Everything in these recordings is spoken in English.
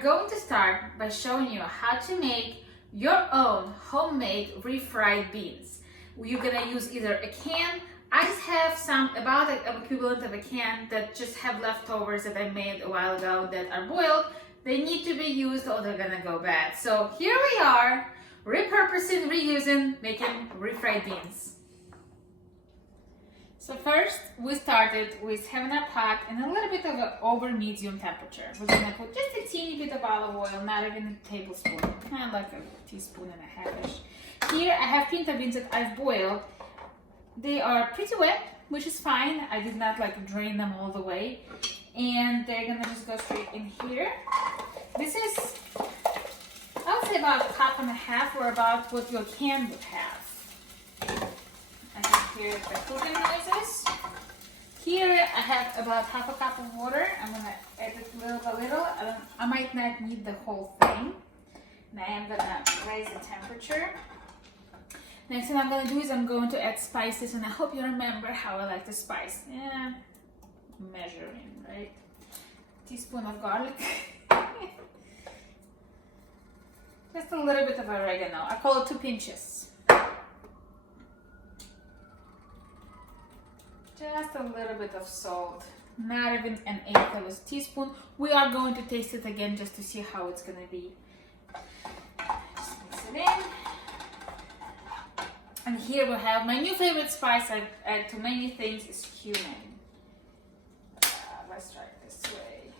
are going to start by showing you how to make your own homemade refried beans. You're gonna use either a can. I just have some about the equivalent of a can that just have leftovers that I made a while ago that are boiled. They need to be used or they're gonna go bad. So here we are, repurposing, reusing, making refried beans. So first, we started with having a pot in a little bit of an over medium temperature. We're gonna put just a teeny bit of olive oil, not even a tablespoon, kind of like a teaspoon and a half-ish. Here I have pinto beans that I've boiled. They are pretty wet, which is fine. I did not like drain them all the way. And they're gonna just go straight in here. This is, I would say about a cup and a half, or about what your can would have. I can hear the cooking noises. Here I have about half a cup of water. I'm gonna add it little by little. I might not need the whole thing. And I am gonna raise the temperature. Next thing I'm going to do is I'm going to add spices, and I hope you remember how I like to spice. Yeah, measuring, right? Teaspoon of garlic. Just a little bit of oregano. I call it 2 pinches. Just a little bit of salt. Not even an 1/8 of a teaspoon. We are going to taste it again just to see how it's going to be. Just mix it in. And here we have my new favorite spice I add to many things is cumin. Let's try it this way.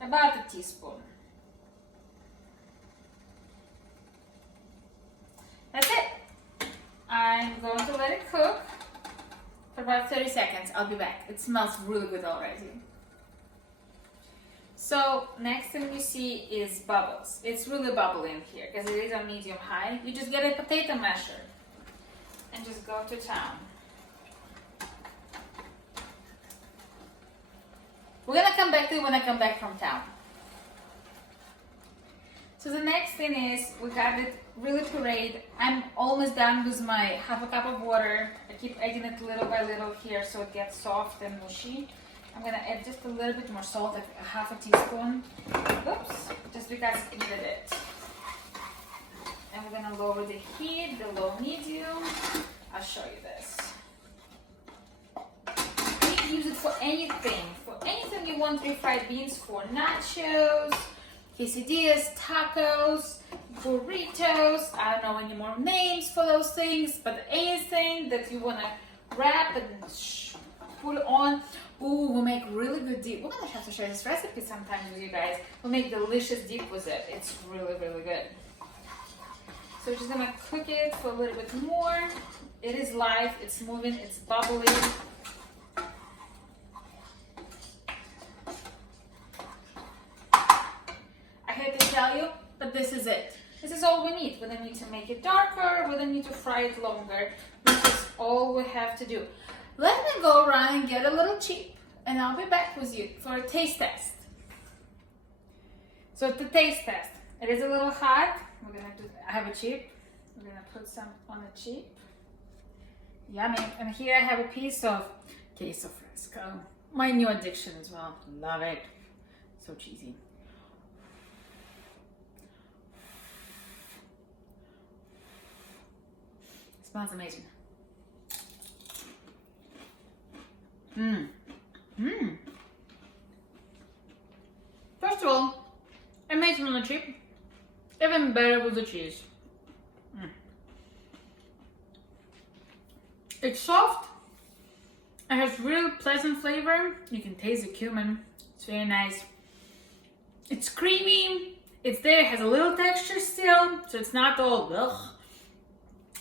About a teaspoon. That's it. I'm going to let it cook for about 30 seconds. I'll be back. It smells really good already. So next thing you see is bubbles. It's really bubbling here because it is a medium high. You just get a potato masher and just go to town. We're gonna come back to it when I come back from town. So the next thing is we got it really pureed. I'm almost done with my half a cup of water. I keep adding it little by little here so it gets soft and mushy. I'm gonna add just a little bit more salt, like a half a teaspoon. Oops, just because I needed it. And we're gonna lower the heat, the low medium. I'll show you this. You can use it for anything you want refried beans for: nachos, quesadillas, tacos, burritos. I don't know any more names for those things, but anything that you wanna wrap and put it on. Ooh, we'll make really good dip. We're gonna have to share this recipe sometime with you guys. We'll make delicious dip with it. It's really, really good. So we're just gonna cook it for a little bit more. It is live, it's moving, it's bubbling. I hate to tell you, but this is it. This is all we need. We don't need to make it darker, we don't need to fry it longer. This is all we have to do. Let me go around and get a little chip, and I'll be back with you for a taste test. So the taste test, it is a little hot. We're gonna do, I have a chip. We're gonna put some on the chip. Yummy. And here I have a piece of queso fresco. My new addiction as well. Love it. So cheesy. It smells amazing. First of all, amazing on the chip. Even better with the cheese. It's soft. It has real pleasant flavor. You can taste the cumin. It's very nice. It's creamy. It's there. It has a little texture still, so it's not all ugh.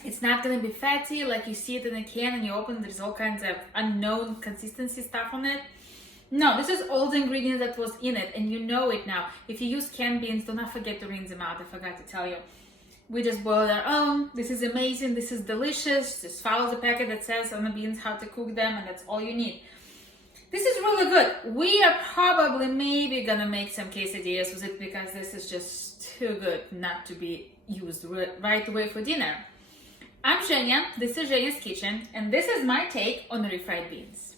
It's not gonna be fatty like you see it in a can and you open it, there's all kinds of unknown consistency stuff on it. No, this is all the ingredients that was in it, and you know it now. If you use canned beans, do not forget to rinse them out. I forgot to tell you. We just boiled our own. This is amazing. This is delicious. Just follow the packet that says on the beans how to cook them, and that's all you need. This is really good. We are probably maybe gonna make some quesadillas with it because this is just too good not to be used right away for dinner. I'm Zhenya, this is Zhenya's Kitchen, and this is my take on the refried beans.